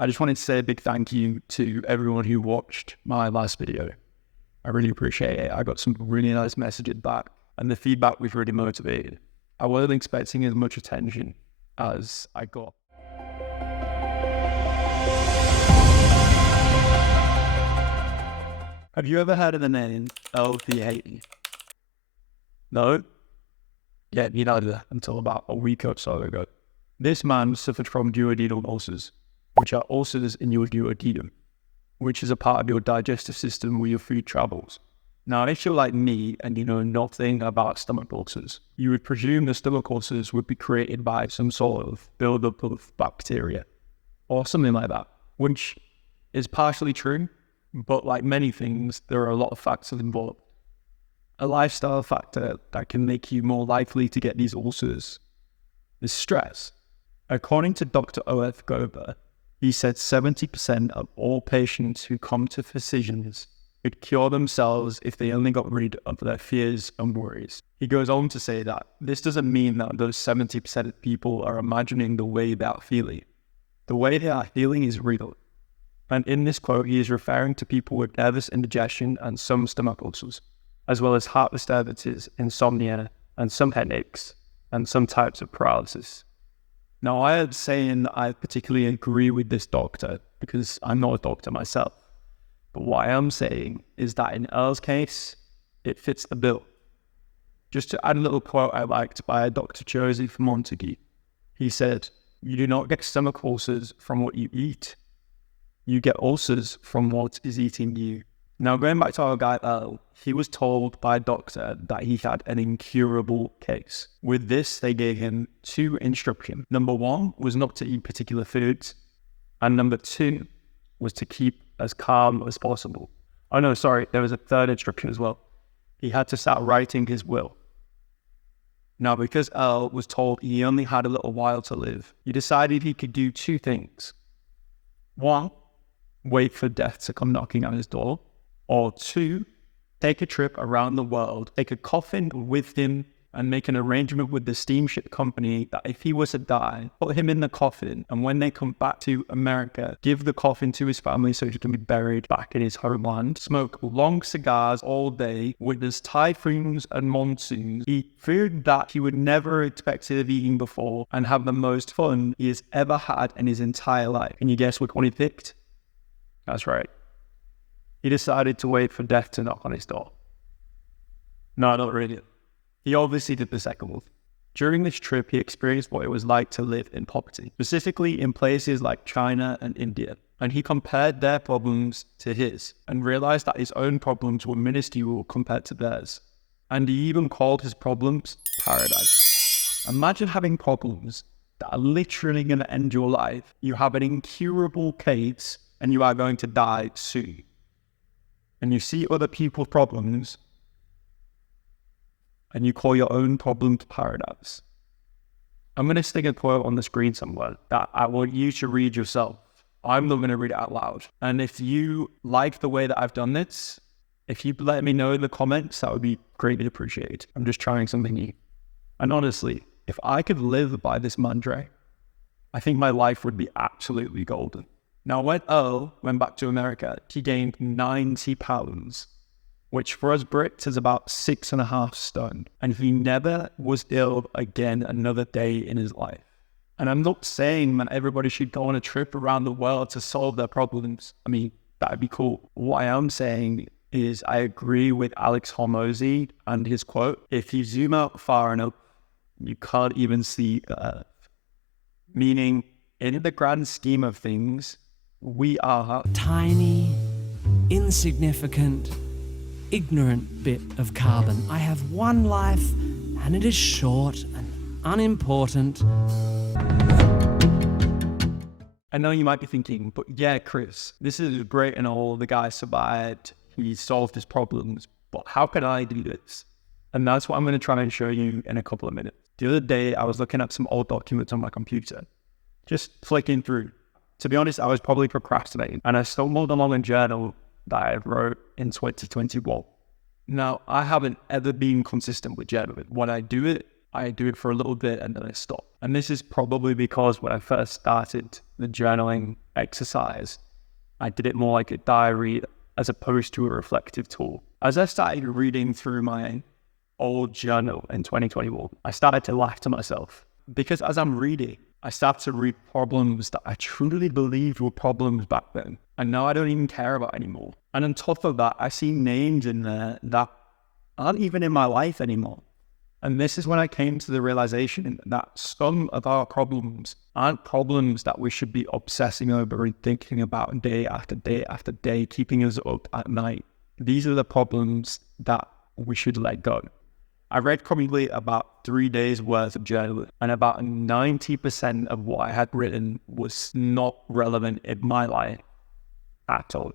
I just wanted to say a big thank you to everyone who watched my last video. I really appreciate it. I got some really nice messages back, and the feedback was really motivated. I wasn't expecting as much attention as I got. Have you ever heard of the name LaurenPonder? No? Yeah, me neither, until about a week or so ago. This man suffered from duodenal ulcers, which are ulcers in your duodenum, which is a part of your digestive system where your food travels. Now, if you're like me and you know nothing about stomach ulcers, you would presume the stomach ulcers would be created by some sort of buildup of bacteria or something like that, which is partially true, but like many things, there are a lot of factors involved. A lifestyle factor that can make you more likely to get these ulcers is stress. According to Dr. O.F. Gober, he said 70% of all patients who come to physicians could cure themselves if they only got rid of their fears and worries. He goes on to say that this doesn't mean that those 70% of people are imagining the way they are feeling. The way they are feeling is real. And in this quote, he is referring to people with nervous indigestion and some stomach ulcers, as well as heart disturbances, insomnia, and some headaches, and some types of paralysis. Now, I am saying that I particularly agree with this doctor because I'm not a doctor myself. But what I am saying is that in Earl's case, it fits the bill. Just to add a little quote I liked by Dr. Joseph Montague. He said, "You do not get stomach ulcers from what you eat. You get ulcers from what is eating you." Now, going back to our guy Earl, he was told by a doctor that he had an incurable case. With this, they gave him 2 instructions. Number 1 was not to eat particular foods, and number 2 was to keep as calm as possible. Oh no, sorry, there was a 3rd instruction as well. He had to start writing his will. Now, because Earl was told he only had a little while to live, he decided he could do 2 things. 1, wait for death to come knocking on his door. Or 2, take a trip around the world, take a coffin with him, and make an arrangement with the steamship company that if he was to die, put him in the coffin, and when they come back to America, give the coffin to his family so he can be buried back in his homeland, smoke long cigars all day, witness typhoons and monsoons, eat food that he would never expect to have eaten before, and have the most fun he has ever had in his entire life. Can you guess which one he picked? That's right. He decided to wait for death to knock on his door. No, not really. He obviously did the second one. During this trip, he experienced what it was like to live in poverty, specifically in places like China and India. And he compared their problems to his and realized that his own problems were minuscule compared to theirs. And he even called his problems paradise. Imagine having problems that are literally going to end your life. You have an incurable case and you are going to die soon. And you see other people's problems, and you call your own problems paradise. I'm going to stick a quote on the screen somewhere that I want you to read yourself. I'm not going to read it out loud. And if you like the way that I've done this, if you let me know in the comments, that would be greatly appreciated. I'm just trying something new. And honestly, if I could live by this mantra, I think my life would be absolutely golden. Now, when Earl went back to America, he gained 90 pounds, which for us Brits is about 6.5 stone. And he never was ill again another day in his life. And I'm not saying that everybody should go on a trip around the world to solve their problems. I mean, that'd be cool. What I am saying is I agree with Alex Hormozy and his quote, "If you zoom out far enough, you can't even see the earth." Meaning, in the grand scheme of things, we are tiny, insignificant, ignorant bit of carbon. I have one life, and it is short and unimportant. I know you might be thinking, but yeah, Chris, this is great and all. The guy survived, he solved his problems, but how can I do this? And that's what I'm going to try and show you in a couple of minutes. The other day, I was looking at some old documents on my computer, just flicking through. To be honest, I was probably procrastinating, and I stumbled along a journal that I wrote in 2021. Now, I haven't ever been consistent with journaling. When I do it for a little bit and then I stop. And this is probably because when I first started the journaling exercise. I did it more like a diary as opposed to a reflective tool. As I started reading through my old journal in 2021, I started to laugh to myself because as I'm reading, I started to read problems that I truly believed were problems back then. And now I don't even care about anymore. And on top of that, I see names in there that aren't even in my life anymore. And this is when I came to the realization that some of our problems aren't problems that we should be obsessing over and thinking about day after day after day, keeping us up at night. These are the problems that we should let go. I read probably about 3 days worth of journaling, and about 90% of what I had written was not relevant in my life at all,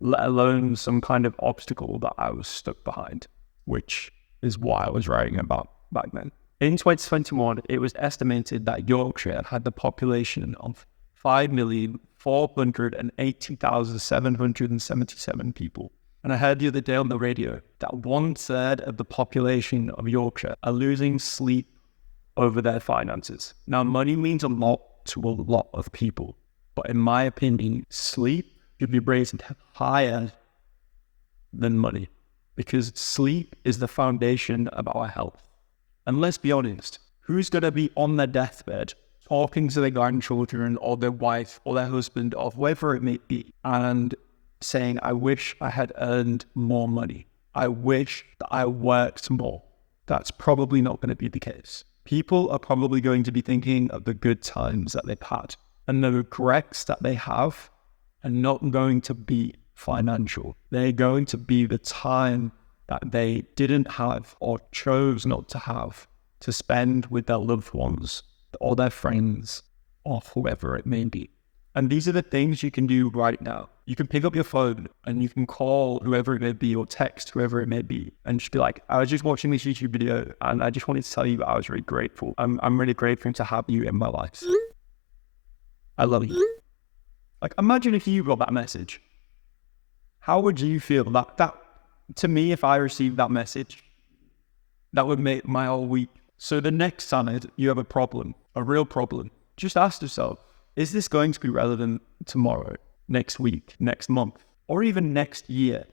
let alone some kind of obstacle that I was stuck behind, which is what I was writing about back then. In 2021, it was estimated that Yorkshire had the population of 5,480,777 people. And I heard the other day on the radio that 1/3 of the population of Yorkshire are losing sleep over their finances. Now, money means a lot to a lot of people, but in my opinion, sleep should be raised higher than money, because sleep is the foundation of our health. And let's be honest, who's going to be on their deathbed talking to their grandchildren or their wife or their husband or whoever it may be and saying, I wish I had earned more money. I wish that I worked more. That's probably not going to be the case. People are probably going to be thinking of the good times that they've had, and the regrets that they have are not going to be financial. They're going to be the time that they didn't have or chose not to have to spend with their loved ones or their friends or whoever it may be. And these are the things you can do right now. You can pick up your phone and you can call whoever it may be or text whoever it may be and just be like, I was just watching this YouTube video and I just wanted to tell you that I was really grateful. I'm really grateful to have you in my life. I love you. Like, imagine if you got that message. How would you feel? That to me, if I received that message, that would make my whole week. So the next time you have a problem, a real problem, just ask yourself, is this going to be relevant tomorrow, next week, next month, or even next year?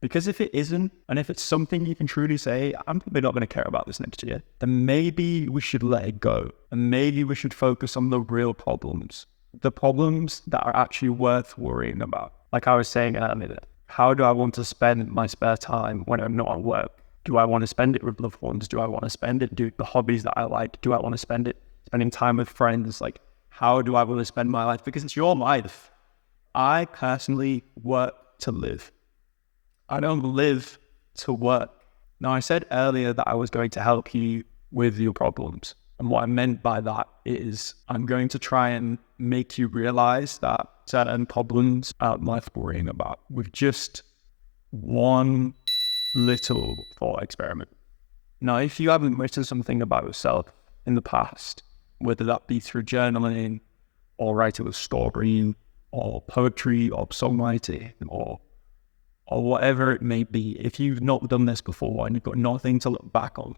Because if it isn't, and if it's something you can truly say, I'm probably not going to care about this next year, then maybe we should let it go. And maybe we should focus on the real problems, the problems that are actually worth worrying about. Like I was saying earlier, how do I want to spend my spare time when I'm not at work? Do I want to spend it with loved ones? Do I want to spend it doing the hobbies that I like? Do I want to spend it spending time with friends? Like, how do I want to spend my life? Because it's your life. I personally work to live. I don't live to work. Now, I said earlier that I was going to help you with your problems. And what I meant by that is I'm going to try and make you realize that certain problems aren't worth worrying about with just one little thought experiment. Now, if you haven't written something about yourself in the past, whether that be through journaling or writing a story or poetry or songwriting or whatever it may be, if you've not done this before and you've got nothing to look back on,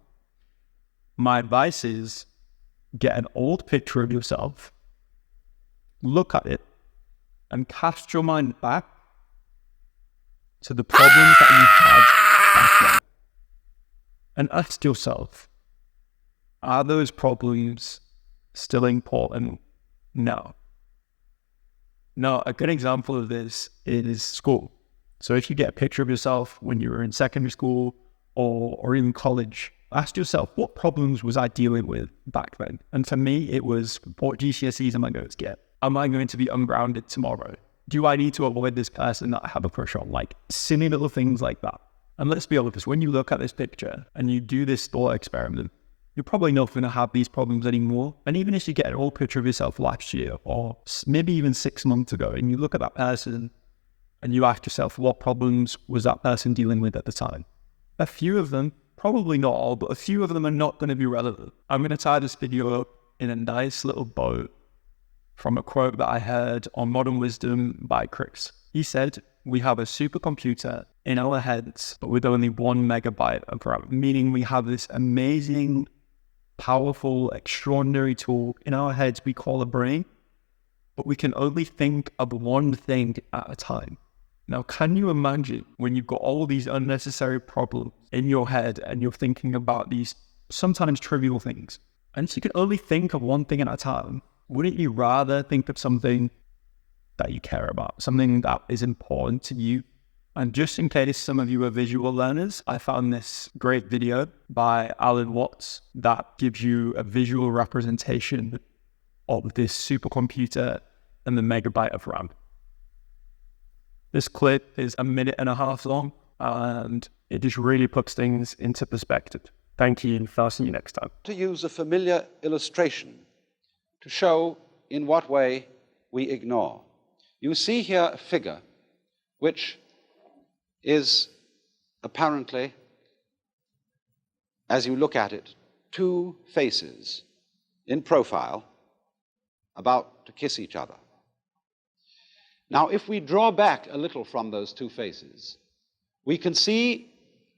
my advice is get an old picture of yourself, look at it, and cast your mind back to the problems that you had back then. And ask yourself, are those problems still important now? Now, a good example of this is school. So if you get a picture of yourself when you were in secondary school or even college, ask yourself, what problems was I dealing with back then? And for me, it was, what GCSEs am I going to get? Am I going to be ungrounded tomorrow? Do I need to avoid this person that I have a crush on? Like, silly little things like that. And let's be honest, when you look at this picture and you do this thought experiment, you're probably not going to have these problems anymore. And even if you get an old picture of yourself last year or maybe even 6 months ago, and you look at that person and you ask yourself, what problems was that person dealing with at the time? A few of them, probably not all, but a few of them are not going to be relevant. I'm going to tie this video up in a nice little bow from a quote that I heard on Modern Wisdom by Chris. He said, we have a supercomputer in our heads, but with only 1 megabyte of RAM, meaning we have this amazing, powerful, extraordinary tool in our heads we call a brain, but we can only think of one thing at a time. Now, can you imagine when you've got all these unnecessary problems in your head and you're thinking about these sometimes trivial things, and if you can only think of one thing at a time, wouldn't you rather think of something that you care about, something that is important to you? And just in case some of you are visual learners, I found this great video by Alan Watts that gives you a visual representation of this supercomputer and the megabyte of RAM. This clip is 1.5 minutes long, and it just really puts things into perspective. Thank you, and I'll see you next time. To use a familiar illustration to show in what way we ignore. You see here a figure which is apparently, as you look at it, two faces in profile about to kiss each other. Now, if we draw back a little from those two faces, we can see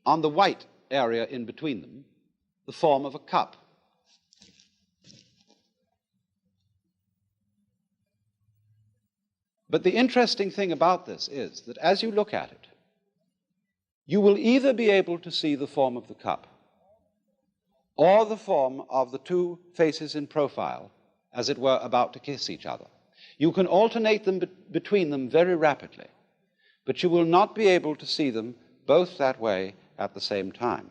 on the white area in between them the form of a cup. But the interesting thing about this is that as you look at it, you will either be able to see the form of the cup or the form of the two faces in profile, as it were, about to kiss each other. You can alternate them between them very rapidly, but you will not be able to see them both that way at the same time.